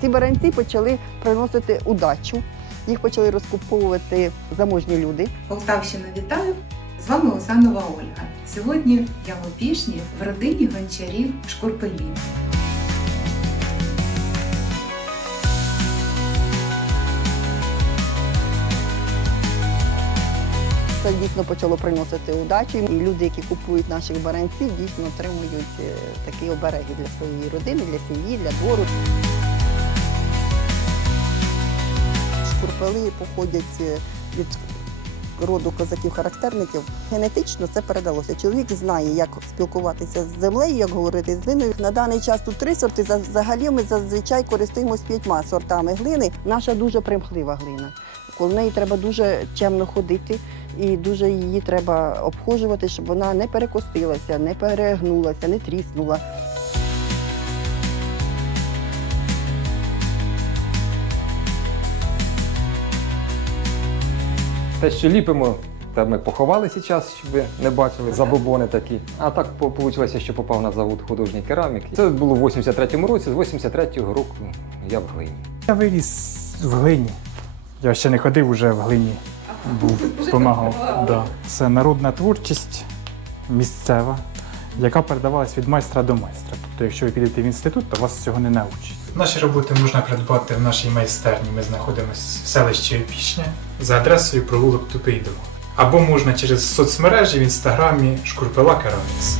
Ці баранці почали приносити удачу. Їх почали розкуповувати заможні люди. Полтавщина вітаю! З вами Усанова Ольга. Сьогодні я в Опішні в родині гончарів Шкурпелів. Це дійсно почало приносити удачу. І люди, які купують наших баранців, дійсно отримують е, такі обереги для своєї родини, для сім'ї, для двору. Шкурпели походять е, від роду козаків-характерників. Генетично це передалося. Чоловік знає, як спілкуватися з землею, як говорити з глиною. На даний час тут три сорти. Взагалі ми зазвичай користуємося п'ятьма сортами глини. Наша дуже примхлива глина. Коло неї треба дуже чемно ходити і дуже її треба обхожувати, щоб вона не перекостилася, не перегнулася, не тріснула. Те, що ліпимо, те ми поховали зараз, щоб ви не бачили, забобони такі. А так вийшло, що попав на завод художній кераміки. Це було в 83-му році, з 83-го року я в глині. Я виріс в глині. Я ще не ходив уже в глині. Був, допомагав. Да. Це народна творчість місцева, яка передавалась від майстра до майстра. Тобто, якщо ви підете в інститут, то вас цього не навчать. Наші роботи можна придбати в нашій майстерні. Ми знаходимося в селищі Опішня за адресою провулок Тупий Або можна через соцмережі в інстаграмі Шкурпела Керамікс.